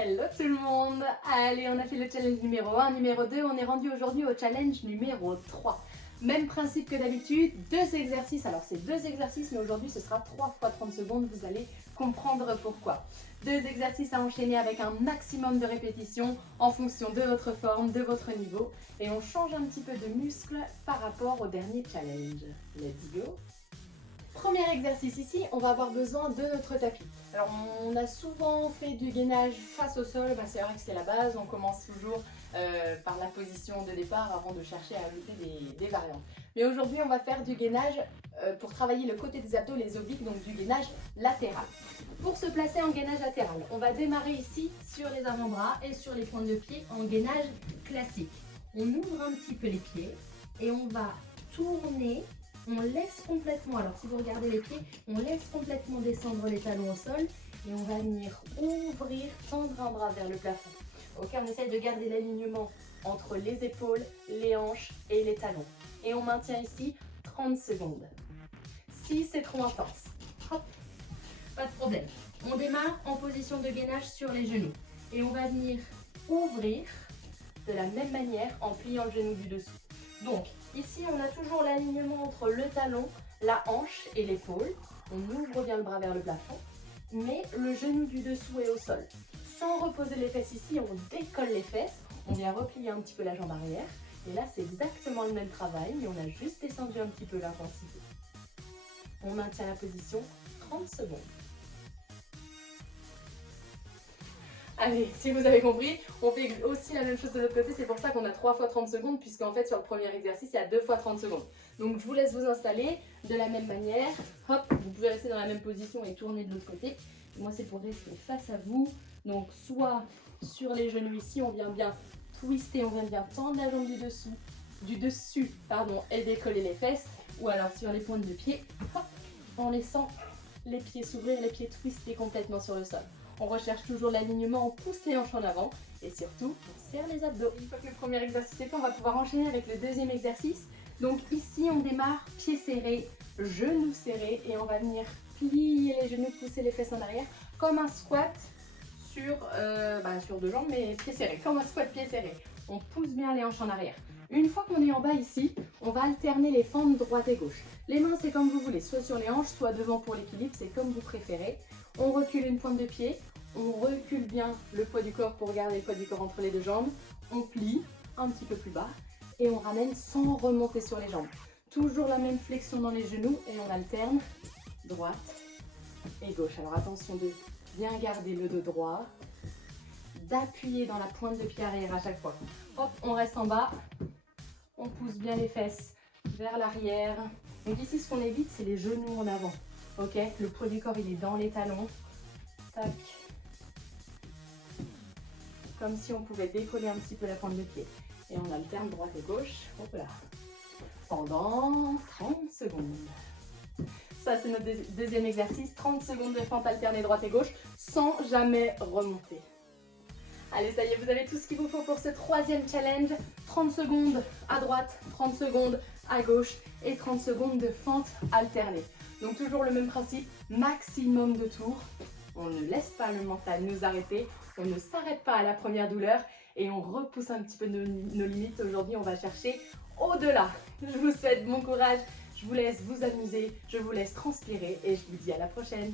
Hello tout le monde. Allez, on a fait le challenge numéro 1, numéro 2, on est rendu aujourd'hui au challenge numéro 3. Même principe que d'habitude, 2 exercices. Alors c'est 2 exercices, mais aujourd'hui ce sera 3 fois 30 secondes, vous allez comprendre pourquoi. 2 exercices à enchaîner avec un maximum de répétitions en fonction de votre forme, de votre niveau. Et on change un petit peu de muscle par rapport au dernier challenge. Let's go. Premier exercice ici, on va avoir besoin de notre tapis. Alors on a souvent fait du gainage face au sol, c'est vrai que c'est la base, on commence toujours par la position de départ avant de chercher à ajouter des variantes. Mais aujourd'hui on va faire du gainage pour travailler le côté des abdos, les obliques, donc du gainage latéral. Pour se placer en gainage latéral, on va démarrer ici sur les avant-bras et sur les pointes de pied en gainage classique. On ouvre un petit peu les pieds et on va tourner. On laisse complètement, alors si vous regardez les pieds, on laisse complètement descendre les talons au sol et on va venir ouvrir, tendre un bras vers le plafond. Ok, on essaye de garder l'alignement entre les épaules, les hanches et les talons. Et on maintient ici 30 secondes. Si c'est trop intense, hop, pas de problème. On démarre en position de gainage sur les genoux. Et on va venir ouvrir de la même manière en pliant le genou du dessous. Donc, ici, on a toujours l'alignement entre le talon, la hanche et l'épaule. On ouvre bien le bras vers le plafond, mais le genou du dessous est au sol. Sans reposer les fesses ici, on décolle les fesses, on vient replier un petit peu la jambe arrière. Et là, c'est exactement le même travail, mais on a juste descendu un petit peu l'intensité. On maintient la position 30 secondes. Allez, si vous avez compris, on fait aussi la même chose de l'autre côté, c'est pour ça qu'on a 3 fois 30 secondes, puisqu'en fait sur le premier exercice, il y a 2 fois 30 secondes. Donc je vous laisse vous installer de la même manière. Hop, vous pouvez rester dans la même position et tourner de l'autre côté. Moi c'est pour rester face à vous. Donc soit sur les genoux ici, on vient bien twister, on vient bien tendre la jambe du dessus, et décoller les fesses. Ou alors sur les pointes de pied, hop, en laissant les pieds s'ouvrir, les pieds twister complètement sur le sol. On recherche toujours l'alignement, on pousse les hanches en avant et surtout, on serre les abdos. Une fois que le premier exercice est fait, on va pouvoir enchaîner avec le deuxième exercice. Donc ici, on démarre pieds serrés, genoux serrés et on va venir plier les genoux, pousser les fesses en arrière comme un squat sur 2 jambes, mais pieds serrés, comme un squat pieds serrés. On pousse bien les hanches en arrière. Une fois qu'on est en bas ici, on va alterner les fentes droite et gauche. Les mains, c'est comme vous voulez, soit sur les hanches, soit devant pour l'équilibre, c'est comme vous préférez. On recule une pointe de pied, on recule bien le poids du corps pour garder le poids du corps entre les 2 jambes. On plie un petit peu plus bas et on ramène sans remonter sur les jambes. Toujours la même flexion dans les genoux et on alterne droite et gauche. Alors attention de bien garder le dos droit, d'appuyer dans la pointe de pied arrière à chaque fois. Hop, on reste en bas, on pousse bien les fesses vers l'arrière. Donc ici, ce qu'on évite, c'est les genoux en avant. Ok, le poids du corps, il est dans les talons. Tac. Comme si on pouvait décoller un petit peu la pointe de pied. Et on alterne droite et gauche. Hop là. Pendant 30 secondes. Ça, c'est notre deuxième exercice. 30 secondes de fente alternée droite et gauche sans jamais remonter. Allez, ça y est, vous avez tout ce qu'il vous faut pour ce troisième challenge. 30 secondes à droite, 30 secondes à gauche et 30 secondes de fente alternée. Donc toujours le même principe, maximum de tours. On ne laisse pas le mental nous arrêter, on ne s'arrête pas à la première douleur et on repousse un petit peu nos limites. Aujourd'hui, on va chercher au-delà. Je vous souhaite bon courage, je vous laisse vous amuser, je vous laisse transpirer et je vous dis à la prochaine.